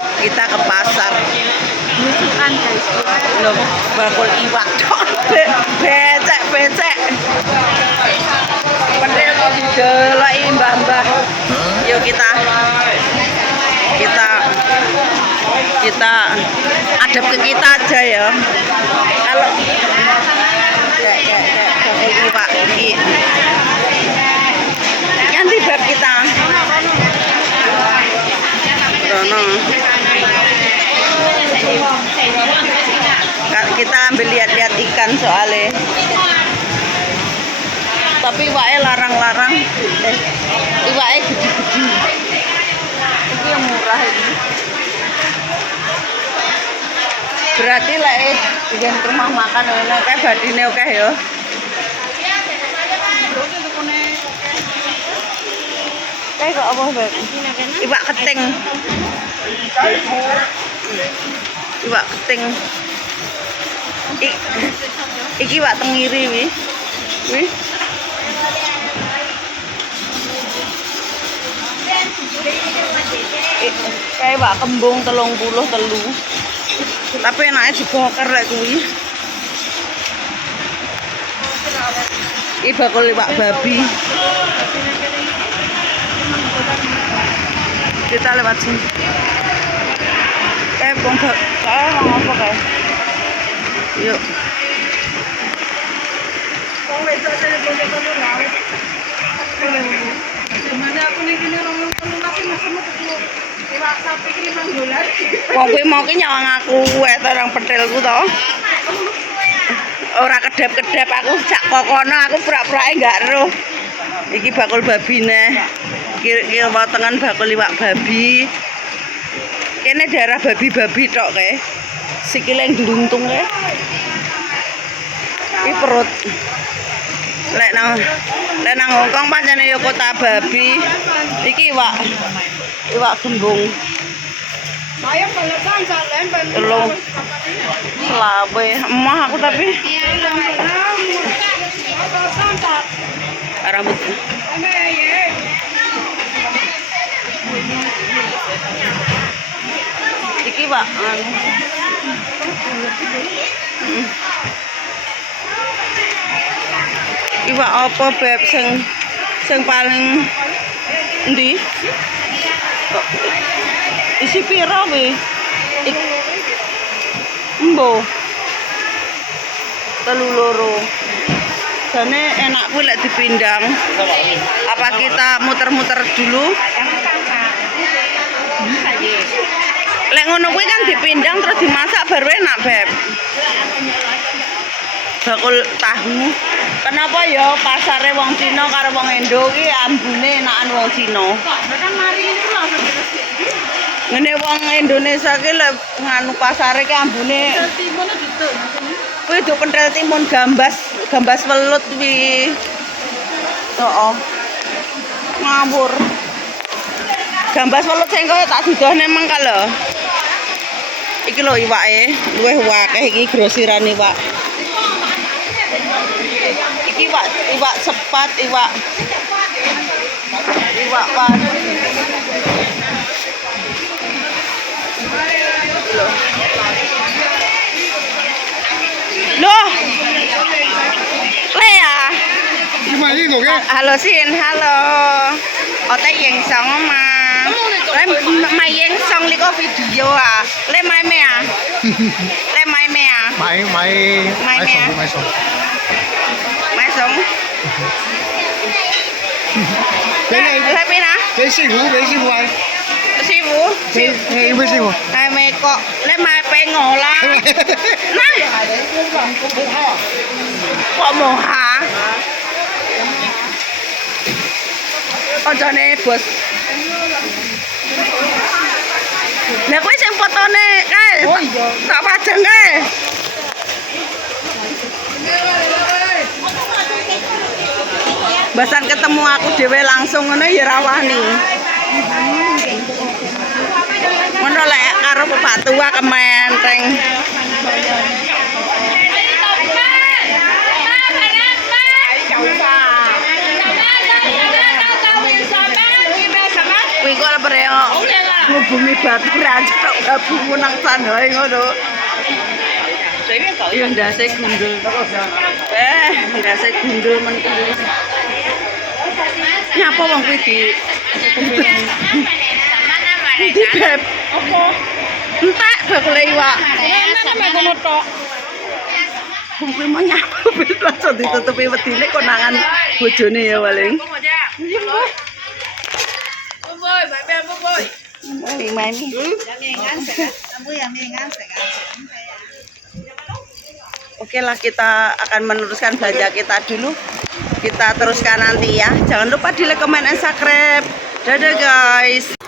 Kita ke pasar. Nyusukan guys. Loh, bakul iwak. Becek, becek. Padahal kok dideloki mbah-mbah. Yuk kita adab ke kita aja ya. Kalau kayak bakul iwak iki. Nanti bab kita. Rono. Kita ambil lihat-lihat ikan soalnya. Tapi iwaknya larang-larang. Iwaknya gede-gede. Ini yang murah ini. Berarti lah bikin rumah makan ini kayak badine oke ya. Kayak kok apa, Beb? Iwak keting. Iwak keting. Iki iwak tenggiri wi. Wi. Kayak iwak kembung 33. Tapi enaknya dibakar lek kuwi. Iki bakul iwak babi. Kita lewat sini. Bong bak, mau apa kayak? Yuk. Gimana aku nih gini orang nasi masuk iwak sapi ini $5. Wong kuwi mau ki nyawang aku orang petelku to. Ora kedap-kedap aku sak kokono aku pura-purake enggak roh. Iki bakul babine. Kira-kira potongan bakul iwak babi. Kene darah babi-babi tok kae. Sikile gluntung kae. Iki perut. Lek nang Hongkong pancene ya kota babi. Iki iwak gembung. Saya pelesan salen Telung selawe. Emah aku tapi rambut. Iki Pak iwak apa Beb sing paling endi? Isi piro wi? Embo. 3 loro. Jane enak kuwi lek dipindang. Apa kita muter-muter dulu? Lek ngono kuwi kan dipindang terus dimasak baru enak, Beb. Bakul tahu. Kenapa ya pasare wong Cina karo wong Indo ki ambune enakan wong Cina? kan mari ini langsung Ngene wong Indonesia ki lek nganu pasare ki ambune timunnya gitu. kuwi do pentel timun gambas welut kuwi. Heeh. Ngawur. Gambas welut sing koyo tak dudohne mengko lho. Iki lho iwake, luwih akeh iki grosiran iwak. Iki iwak sepat, iwak pari. Loh. Lea. Halo Sin, halo. Ote yang song ma. Le mai yang song liko video à. Le mai me à. Le mai me à. Máy sống. Mai song. Cái này Le bên à? cái sư phụ ai? Sư phụ. Cái với sư phụ. Hai mẹ có le mai pe ngò la. Nah. Kok mau ha? Kancane bos. Lah kowe sing fotone kae. Oh iya. Tak pajang kae. Basan ketemu aku dhewe langsung ngono ya rawani. Ngono lek karo bapak tua kementeng. Wih kok leper ya. ngubungi batu aja tok gabungmu nang sandae ngono. Iya ndase gundul. Ndase gundul men kuwi. Nyapa wong kuwi di Di beb. Apa? Entek bakule iwak. Enak mek ngono tok. Wong kuwi mau nyapa ben langsung ditutupi wedine konangan bojone ya paling. Boy, bye boy. Mami. Oke lah, kita akan meneruskan belanja kita dulu. Kita teruskan nanti ya. Jangan lupa di like, comment, and subscribe. Dadah guys.